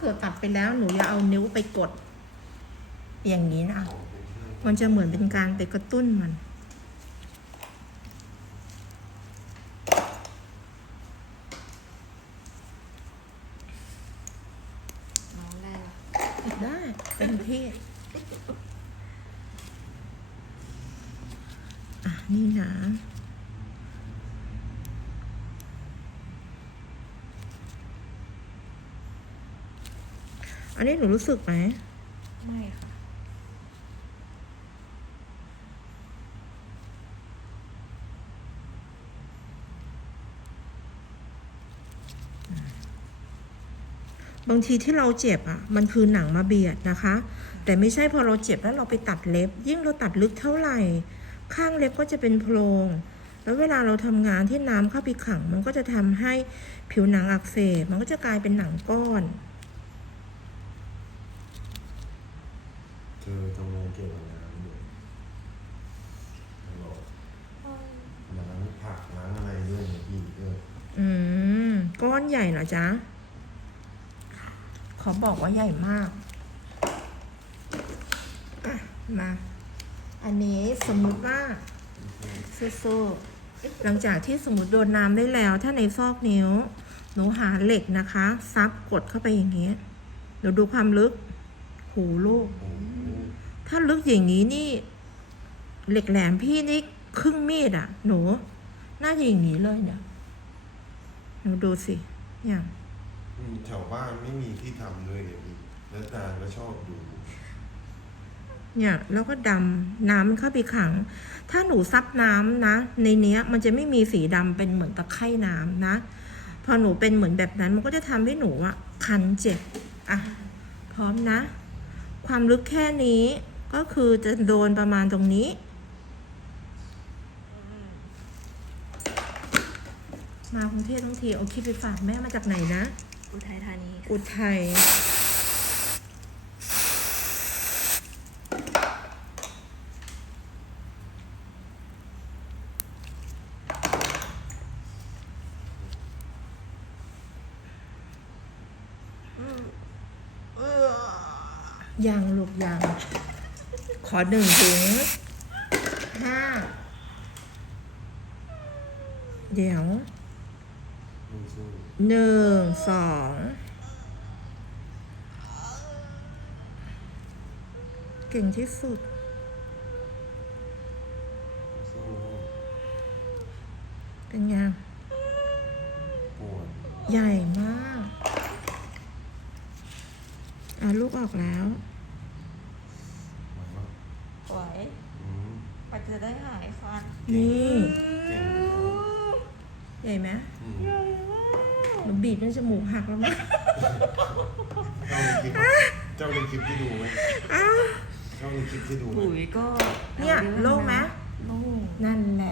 เกิดตัดไปแล้วหนูอย่าเอานิ้วไปกด อย่างนี้นะ มันจะเหมือนเป็นการไปกระตุ้นมัน น้องได้ได้เป็นที่อะนี่นะ อันนี้หนูรู้สึกไหม ไม่ค่ะ บางทีที่เราเจ็บอะ มันคือหนังมาเบียดนะคะ แต่ไม่ใช่พอเราเจ็บแล้วเราไปตัดเล็บ ยิ่งเราตัดลึกเท่าไหร่ ข้างเล็บก็จะเป็นโพรงแล้วเวลาเราทำงานที่น้ำเข้าไปขัง มันก็จะทำให้ผิวหนังอักเสบ มันก็จะกลายเป็นหนังก้อน เธอทำงานเกี่ยวกับน้ำด้วยตลอดล้างผักล้างอะไรด้วยเนี่ยพี่ด้วยอืม ก้อนใหญ่เหรอจ๊ะขอบอกว่าใหญ่มากอะมา อันนี้สมมุติว่าสู้ๆหลังจากที่สมมติโดนน้ำได้แล้ว ถ้าในซอกนิ้ว หนูหาเหล็กนะคะ ซับกดเข้าไปอย่างนี้เดี๋ยวดูความลึก หูลูก โอ้ ถ้าลึกอย่างนี้นี่ เหล็กแหลมพี่นี่ครึ่งมีดอะหนู น่าจะอย่างนี้เลยเนี่ย หนูดูสิเนี่ยอืมแถวบ้านไม่มีที่ทำด้วยเนี่ยพี่แล้วนางก็ชอบดู เนี่ยแล้วก็ดำน้ำมันเข้าไปขัง ถ้าหนูซับน้ำนะ ในเนี้ย มันจะไม่มีสีดำเป็นเหมือนตะไคร่น้ำนะ พอหนูเป็นเหมือนแบบนั้น มันก็จะทำให้หนูอะคันเจ็บ อะ พร้อมนะ ความลึกแค่นี้ ก็คือจะโดนประมาณตรงนี้ มากรุงเทพทั้งทีเอาคลิปไปฝากแม่มาจากไหนนะ อุทัยธานีค่ะอุทัยยังลูกยัง ขอหนึ่งถึงห้าเดี๋ยวสู้หนึ่งสองเก่งที่สุดๆสู้เป็นไงปวดใหญ่มาก อะลูกออกแล้วหมายว่าส วยอืมปัจจะได้หายฟันนี่เก่งอยู่นะใหญ่ไหมอืมหนูบีบจนจมูกหักแล้วมั้งเจ้าในคลิปเจ้าในคลิปที่ดูไหมเจ้าในคลิปที่ดูไหม ปุ๋ยก็เนี่ยโล่งไหมโล่ง นั่นแหละ